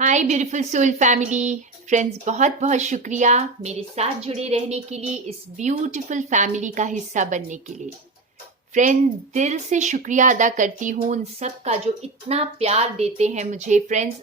हाय beautiful soul family friends, बहुत बहुत शुक्रिया मेरे साथ जुड़े रहने के लिए, इस ब्यूटीफुल फैमिली का हिस्सा बनने के लिए। फ्रेंड, दिल से शुक्रिया अदा करती हूँ उन सब का जो इतना प्यार देते हैं मुझे। फ्रेंड्स,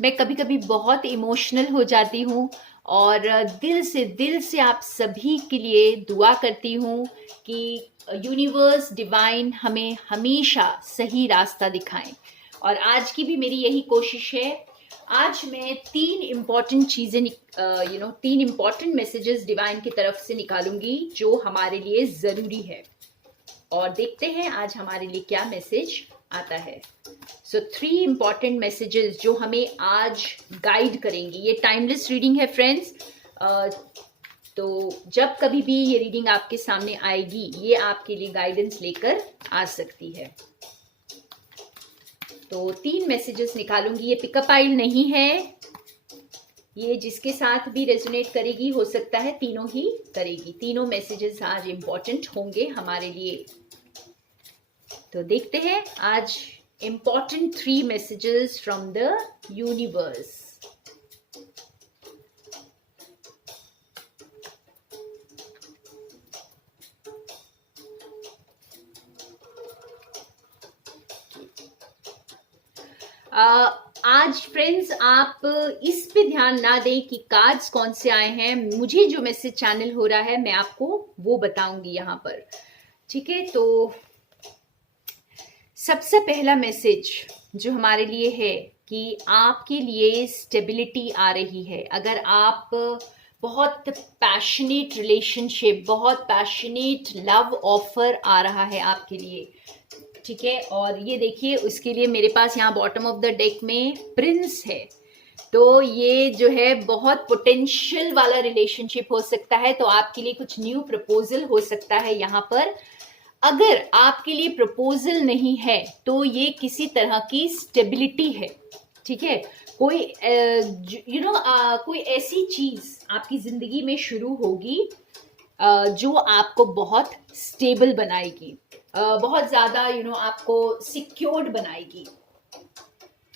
मैं कभी कभी बहुत इमोशनल हो जाती हूँ और दिल से आप सभी के लिए दुआ करती हूँ कि यूनिवर्स डिवाइन हमें हमेशा सही रास्ता दिखाएं। और आज की भी मेरी यही कोशिश है। आज मैं तीन इम्पॉर्टेंट चीज़ें तीन इम्पॉर्टेंट मैसेजेस डिवाइन की तरफ से निकालूंगी जो हमारे लिए ज़रूरी है, और देखते हैं आज हमारे लिए क्या मैसेज आता है। सो 3 इम्पॉर्टेंट मैसेजेस जो हमें आज गाइड करेंगी। ये टाइमलेस रीडिंग है फ्रेंड्स, तो जब कभी भी ये रीडिंग आपके सामने आएगी ये आपके लिए गाइडेंस लेकर आ सकती है। तो 3 मैसेजेस निकालूंगी। ये पिकअप आइल नहीं है, ये जिसके साथ भी रेजोनेट करेगी हो सकता है तीनों ही करेगी। तीनों मैसेजेस आज इम्पॉर्टेंट होंगे हमारे लिए। तो देखते हैं आज important 3 messages from the universe. आज फ्रेंड्स आप इस पे ध्यान ना दें कि कार्ड्स कौन से आए हैं। मुझे जो मैसेज चैनल हो रहा है मैं आपको वो बताऊंगी यहाँ पर, ठीक है। तो सबसे पहला मैसेज जो हमारे लिए है कि आपके लिए स्टेबिलिटी आ रही है। अगर आप बहुत पैशनेट रिलेशनशिप, बहुत पैशनेट लव ऑफर आ रहा है आपके लिए, ठीक है। और ये देखिए, उसके लिए मेरे पास यहाँ बॉटम ऑफ द डेक में प्रिंस है। तो ये जो है बहुत पोटेंशियल वाला रिलेशनशिप हो सकता है। तो आपके लिए कुछ न्यू प्रपोजल हो सकता है यहाँ पर। अगर आपके लिए प्रपोजल नहीं है तो ये किसी तरह की स्टेबिलिटी है, ठीक है। कोई कोई ऐसी चीज आपकी जिंदगी में शुरू होगी जो आपको बहुत स्टेबल बनाएगी, बहुत ज़्यादा आपको सिक्योर्ड बनाएगी।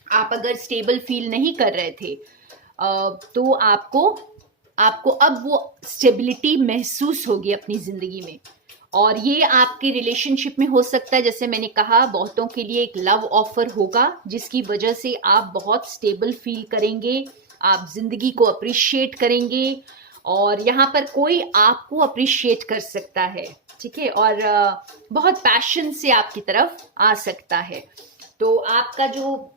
आप अगर स्टेबल फील नहीं कर रहे थे तो आपको अब वो स्टेबिलिटी महसूस होगी अपनी ज़िंदगी में। और ये आपके रिलेशनशिप में हो सकता है, जैसे मैंने कहा, बहुतों के लिए एक लव ऑफर होगा जिसकी वजह से आप बहुत स्टेबल फील करेंगे, आप ज़िंदगी को अप्रिशिएट करेंगे और यहाँ पर कोई आपको अप्रिशिएट कर सकता है, ठीक है। और बहुत पैशन से आपकी तरफ आ सकता है। तो आपका जो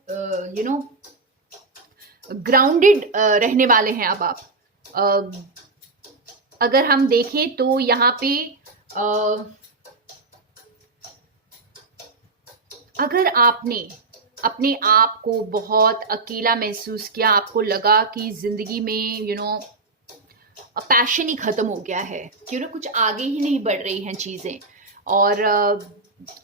ग्राउंडेड रहने वाले हैं अब आप। अगर हम देखें तो यहाँ पे अगर आपने अपने आप को बहुत अकेला महसूस किया, आपको लगा कि जिंदगी में पैशन ही खत्म हो गया है, कुछ आगे ही नहीं बढ़ रही हैं चीजें, और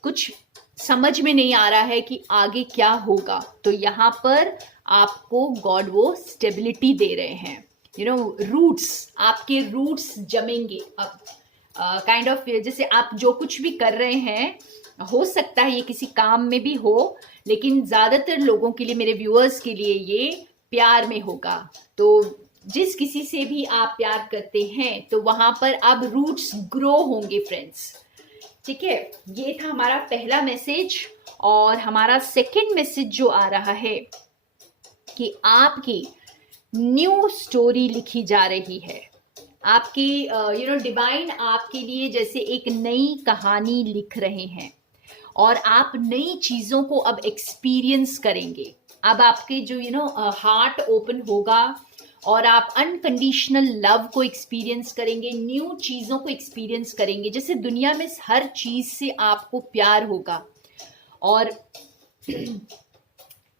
कुछ समझ में नहीं आ रहा है कि आगे क्या होगा, तो यहाँ पर आपको गॉड वो स्टेबिलिटी दे रहे हैं। रूट्स, आपके रूट्स जमेंगे अब। काइंड ऑफ जैसे आप जो कुछ भी कर रहे हैं, हो सकता है ये किसी काम में भी हो, लेकिन ज्यादातर लोगों के लिए, मेरे व्यूअर्स के लिए, ये प्यार में होगा। तो जिस किसी से भी आप प्यार करते हैं तो वहां पर अब रूट्स ग्रो होंगे फ्रेंड्स, ठीक है। ये था हमारा पहला मैसेज। और हमारा सेकंड मैसेज जो आ रहा है कि आपकी न्यू स्टोरी लिखी जा रही है। आपकी डिवाइन आपके लिए जैसे एक नई कहानी लिख रहे हैं और आप नई चीजों को अब एक्सपीरियंस करेंगे। अब आपके जो हार्ट ओपन होगा और आप अनकंडीशनल लव को एक्सपीरियंस करेंगे, न्यू चीजों को एक्सपीरियंस करेंगे। जैसे दुनिया में हर चीज से आपको प्यार होगा और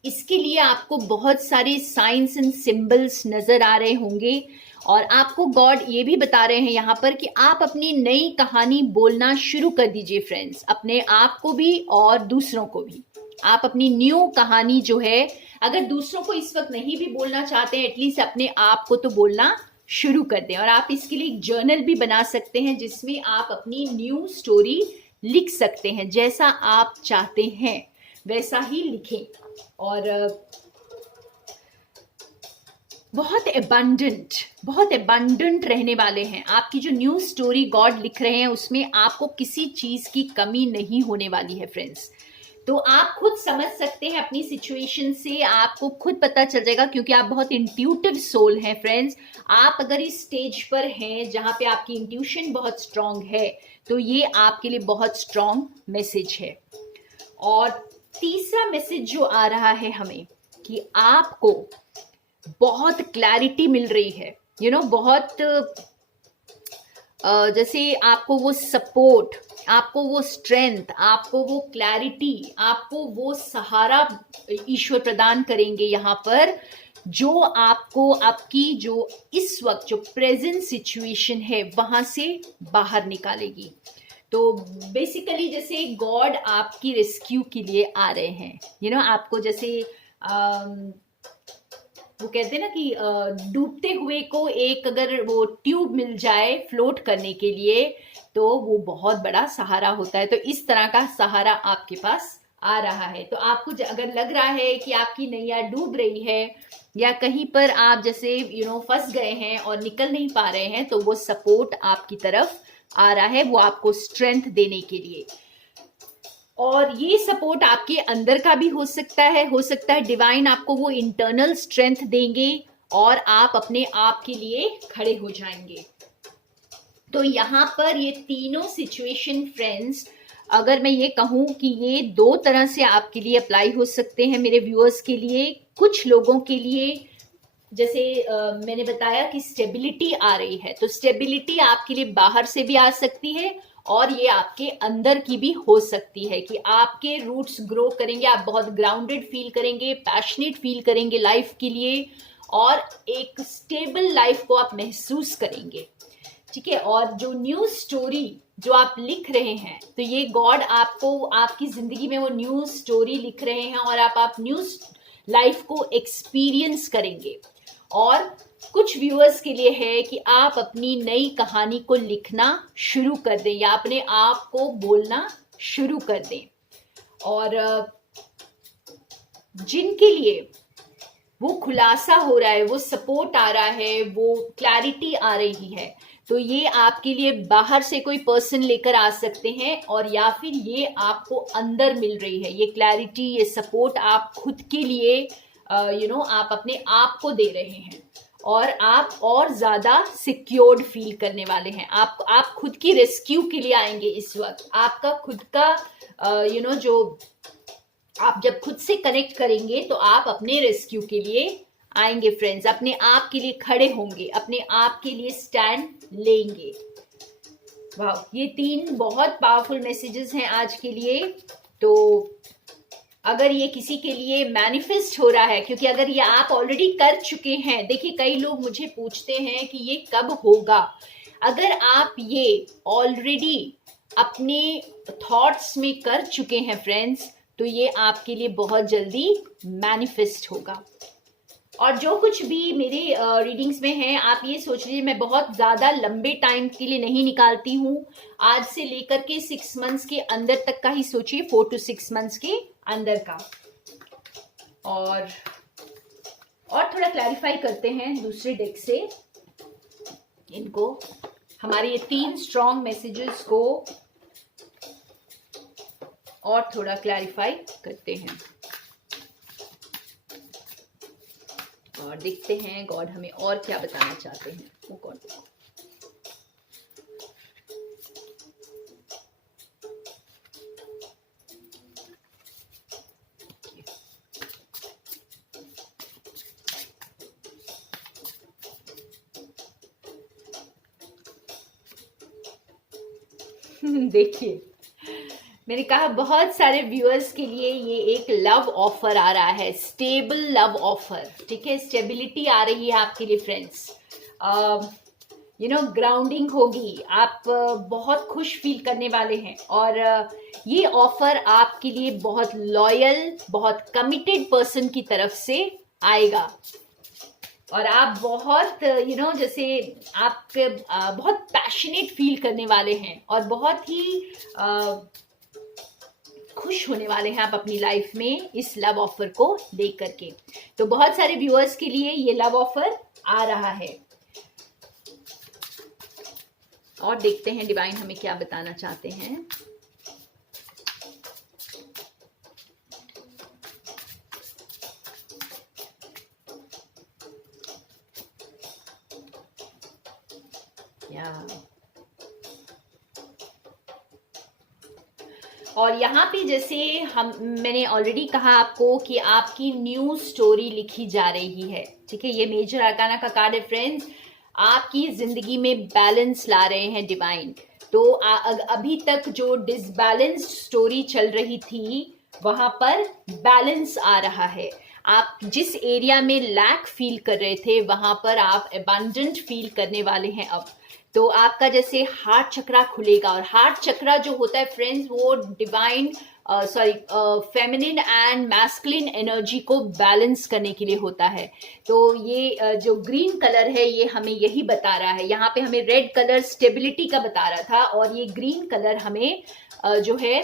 इसके लिए आपको बहुत सारे साइंस एंड सिंबल्स नजर आ रहे होंगे। और आपको गॉड ये भी बता रहे हैं यहाँ पर कि आप अपनी नई कहानी बोलना शुरू कर दीजिए फ्रेंड्स, अपने आप को भी और दूसरों को भी। आप अपनी न्यू कहानी जो है, अगर दूसरों को इस वक्त नहीं भी बोलना चाहते हैं, एटलीस्ट अपने आप को तो बोलना शुरू कर दें। और आप इसके लिए एक जर्नल भी बना सकते हैं जिसमें आप अपनी न्यू स्टोरी लिख सकते हैं। जैसा आप चाहते हैं वैसा ही लिखें। और बहुत एबंडेंट रहने वाले हैं। आपकी जो न्यू स्टोरी गॉड लिख रहे हैं उसमें आपको किसी चीज की कमी नहीं होने वाली है फ्रेंड्स। तो आप खुद समझ सकते हैं अपनी सिचुएशन से, आपको खुद पता चल जाएगा क्योंकि आप बहुत इंट्यूटिव सोल हैं फ्रेंड्स। आप अगर इस स्टेज पर हैं जहां पे आपकी इंट्यूशन बहुत स्ट्रांग है तो ये आपके लिए बहुत स्ट्रांग मैसेज है। और तीसरा मैसेज जो आ रहा है हमें कि आपको बहुत क्लैरिटी मिल रही है, बहुत जैसे आपको वो सपोर्ट, आपको वो स्ट्रेंथ, आपको वो क्लैरिटी, आपको वो सहारा ईश्वर प्रदान करेंगे यहाँ पर, जो आपको आपकी जो इस वक्त जो प्रेजेंट सिचुएशन है वहां से बाहर निकालेगी। तो बेसिकली जैसे गॉड आपकी रेस्क्यू के लिए आ रहे हैं, आपको जैसे वो कहते हैं ना कि डूबते हुए को एक अगर वो ट्यूब मिल जाए फ्लोट करने के लिए तो वो बहुत बड़ा सहारा होता है। तो इस तरह का सहारा आपके पास आ रहा है। तो आपको अगर लग रहा है कि आपकी नैया डूब रही है या कहीं पर आप जैसे फंस गए हैं और निकल नहीं पा रहे हैं, तो वो सपोर्ट आपकी तरफ आ रहा है, वो आपको स्ट्रेंथ देने के लिए। और ये सपोर्ट आपके अंदर का भी हो सकता है डिवाइन आपको वो इंटरनल स्ट्रेंथ देंगे और आप अपने आप के लिए खड़े हो जाएंगे। तो यहाँ पर ये तीनों सिचुएशन फ्रेंड्स, अगर मैं ये कहूँ कि ये दो तरह से आपके लिए अप्लाई हो सकते हैं मेरे व्यूअर्स के लिए। कुछ लोगों के लिए जैसे मैंने बताया कि स्टेबिलिटी आ रही है, तो स्टेबिलिटी आपके लिए बाहर से भी आ सकती है और ये आपके अंदर की भी हो सकती है कि आपके रूट्स ग्रो करेंगे, आप बहुत ग्राउंडेड फील करेंगे, पैशनेट फील करेंगे लाइफ के लिए और एक स्टेबल लाइफ को आप महसूस करेंगे। ठीक है। और जो न्यू स्टोरी जो आप लिख रहे हैं, तो ये गॉड आपको आपकी जिंदगी में वो न्यू स्टोरी लिख रहे हैं और आप न्यू लाइफ को एक्सपीरियंस करेंगे। और कुछ व्यूअर्स के लिए है कि आप अपनी नई कहानी को लिखना शुरू कर दें या अपने आप को बोलना शुरू कर दें। और जिनके लिए वो खुलासा हो रहा है, वो सपोर्ट आ रहा है, वो क्लैरिटी आ रही है, तो ये आपके लिए बाहर से कोई पर्सन लेकर आ सकते हैं और या फिर ये आपको अंदर मिल रही है। ये क्लैरिटी, ये सपोर्ट आप खुद के लिए आप अपने आप को दे रहे हैं और आप और ज्यादा सिक्योर्ड फील करने वाले हैं। आप खुद की रेस्क्यू के लिए आएंगे इस वक्त। आपका खुद का जो आप जब खुद से कनेक्ट करेंगे तो आप अपने रेस्क्यू के लिए आएंगे फ्रेंड्स, अपने आप के लिए खड़े होंगे, अपने आप के लिए स्टैंड लेंगे। वाह, ये तीन बहुत पावरफुल मैसेजेस हैं आज के लिए। तो अगर ये किसी के लिए मैनिफेस्ट हो रहा है, क्योंकि अगर ये आप ऑलरेडी कर चुके हैं, देखिए कई लोग मुझे पूछते हैं कि ये कब होगा। अगर आप ये ऑलरेडी अपने थॉट्स में कर चुके हैं फ्रेंड्स, तो ये आपके लिए बहुत जल्दी मैनिफेस्ट होगा। और जो कुछ भी मेरे रीडिंग्स में है, आप ये सोच लीजिए मैं बहुत ज़्यादा लंबे टाइम के लिए नहीं निकालती हूँ। आज से लेकर के 6 मंथ्स के अंदर तक का ही सोचिए, 4 to 6 मंथ्स के अंदर का। और थोड़ा क्लैरिफाई करते हैं दूसरे डेक से इनको, हमारे ये 3 स्ट्रॉन्ग मैसेजेस को और थोड़ा क्लैरिफाई करते हैं और देखते हैं गॉड हमें और क्या बताना चाहते हैं। वो गॉड देखिए, मैंने कहा बहुत सारे व्यूअर्स के लिए ये एक लव ऑफर आ रहा है, स्टेबल लव ऑफर। ठीक है, स्टेबिलिटी आ रही है आपके लिए फ्रेंड्स। ग्राउंडिंग होगी, आप बहुत खुश फील करने वाले हैं और ये ऑफर आपके लिए बहुत लॉयल, बहुत कमिटेड पर्सन की तरफ से आएगा और आप बहुत जैसे आप बहुत पैशनेट फील करने वाले हैं और बहुत ही खुश होने वाले हैं आप अपनी लाइफ में इस लव ऑफर को लेकर के। तो बहुत सारे व्यूअर्स के लिए ये लव ऑफर आ रहा है। और देखते हैं डिवाइन हमें क्या बताना चाहते हैं। और यहाँ पे जैसे मैंने ऑलरेडी कहा आपको कि आपकी न्यू स्टोरी लिखी जा रही है, ठीक है। ये मेजर आर्काना का कार्ड है फ्रेंड्स। आपकी जिंदगी में बैलेंस ला रहे हैं डिवाइन। तो अभी तक जो डिसबैलेंस्ड स्टोरी चल रही थी वहां पर बैलेंस आ रहा है। आप जिस एरिया में लैक फील कर रहे थे वहां पर आप अबंडेंट फील करने वाले हैं अब। तो आपका जैसे हार्ट चक्रा खुलेगा, और हार्ट चक्रा जो होता है फ्रेंड्स वो divine feminine and masculine energy को बैलेंस करने के लिए होता है। तो ये जो ग्रीन कलर है ये हमें यही बता रहा है। यहाँ पे हमें रेड कलर स्टेबिलिटी का बता रहा था, और ये ग्रीन कलर हमें जो है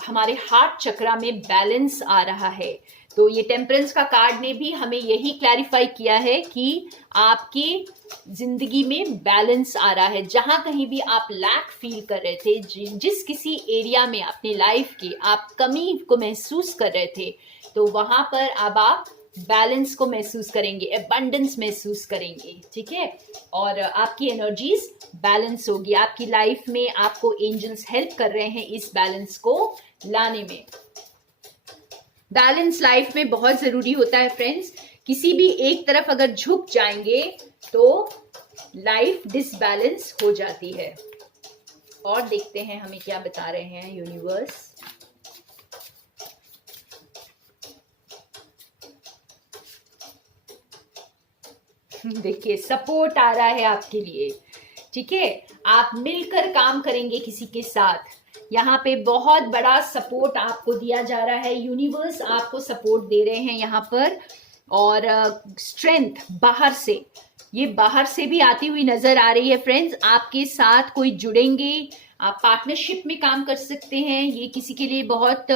हमारे हार्ट चक्रा में बैलेंस आ रहा है। तो ये टेम्परेंस का कार्ड ने भी हमें यही क्लैरिफाई किया है कि आपकी जिंदगी में बैलेंस आ रहा है। जहां कहीं भी आप लैक फील कर रहे थे, जिस किसी एरिया में अपनी लाइफ के आप कमी को महसूस कर रहे थे, तो वहां पर अब आप बैलेंस को महसूस करेंगे, एबंडेंस महसूस करेंगे, ठीक है। और आपकी एनर्जीज बैलेंस होगी। आपकी लाइफ में आपको एंजल्स हेल्प कर रहे हैं इस बैलेंस को लाने में। बैलेंस लाइफ में बहुत जरूरी होता है फ्रेंड्स। किसी भी एक तरफ अगर झुक जाएंगे तो लाइफ डिसबैलेंस हो जाती है। और देखते हैं हमें क्या बता रहे हैं यूनिवर्स। देखिए सपोर्ट आ रहा है आपके लिए, ठीक है। आप मिलकर काम करेंगे किसी के साथ। यहाँ पे बहुत बड़ा सपोर्ट आपको दिया जा रहा है। यूनिवर्स आपको सपोर्ट दे रहे हैं यहाँ पर। और स्ट्रेंथ बाहर से, ये बाहर से भी आती हुई नजर आ रही है फ्रेंड्स। आपके साथ कोई जुड़ेंगे, आप पार्टनरशिप में काम कर सकते हैं। ये किसी के लिए बहुत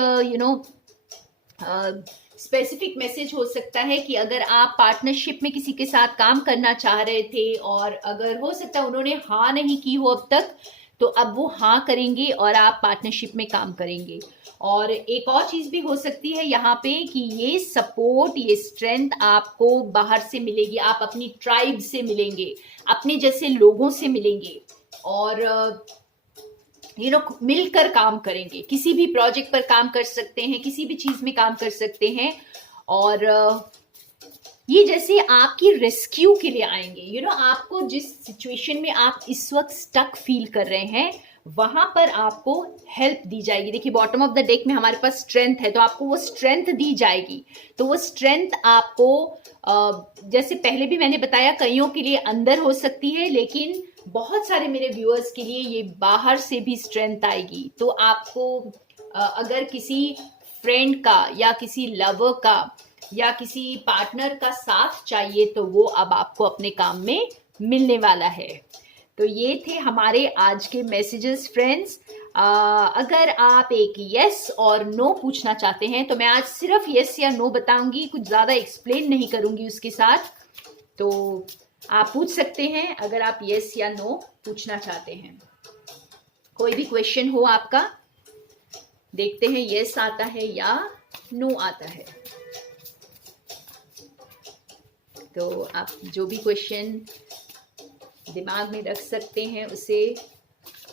स्पेसिफिक मैसेज हो सकता है कि अगर आप पार्टनरशिप में किसी के साथ काम करना चाह रहे थे और अगर हो सकता है उन्होंने हाँ नहीं की हो अब तक, तो अब वो हाँ करेंगे और आप पार्टनरशिप में काम करेंगे। और एक और चीज भी हो सकती है यहाँ पे कि ये सपोर्ट, ये स्ट्रेंथ आपको बाहर से मिलेगी। आप अपनी ट्राइब से मिलेंगे, अपने जैसे लोगों से मिलेंगे और मिलकर काम करेंगे। किसी भी प्रोजेक्ट पर काम कर सकते हैं, किसी भी चीज में काम कर सकते हैं। और ये जैसे आपकी रेस्क्यू के लिए आएंगे। आपको जिस सिचुएशन में आप इस वक्त स्टक फील कर रहे हैं वहां पर आपको हेल्प दी जाएगी। देखिए बॉटम ऑफ द डेक में हमारे पास स्ट्रेंथ है, तो आपको वो स्ट्रेंथ दी जाएगी। तो वो स्ट्रेंथ आपको जैसे पहले भी मैंने बताया कईयों के लिए अंदर हो सकती है, लेकिन बहुत सारे मेरे व्यूअर्स के लिए ये बाहर से भी स्ट्रेंथ आएगी। तो आपको अगर किसी फ्रेंड का या किसी लवर का या किसी पार्टनर का साथ चाहिए तो वो अब आपको अपने काम में मिलने वाला है। तो ये थे हमारे आज के मैसेजेस फ्रेंड्स। अगर आप एक यस और नो पूछना चाहते हैं तो मैं आज सिर्फ यस या नो बताऊंगी, कुछ ज़्यादा एक्सप्लेन नहीं करूंगी उसके साथ। तो आप पूछ सकते हैं अगर आप यस या नो पूछना चाहते हैं। कोई भी क्वेश्चन हो आपका, देखते हैं यस आता है या नो आता है। तो आप जो भी क्वेश्चन दिमाग में रख सकते हैं उसे,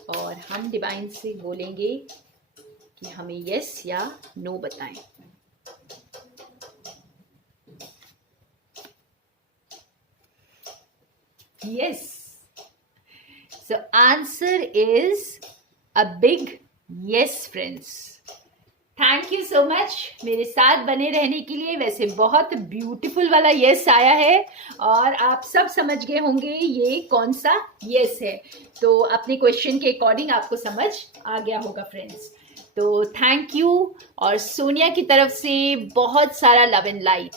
और हम डिवाइन से बोलेंगे कि हमें यस या नो बताएं। Yes, so answer is a big yes friends। Thank you so much मेरे साथ बने रहने के लिए। वैसे बहुत ब्यूटीफुल वाला यस आया है और आप सब समझ गए होंगे ये कौन सा यस है। तो अपने क्वेश्चन के अकॉर्डिंग आपको समझ आ गया होगा फ्रेंड्स। तो थैंक यू, और सोनिया की तरफ से बहुत सारा लव एंड लाइट।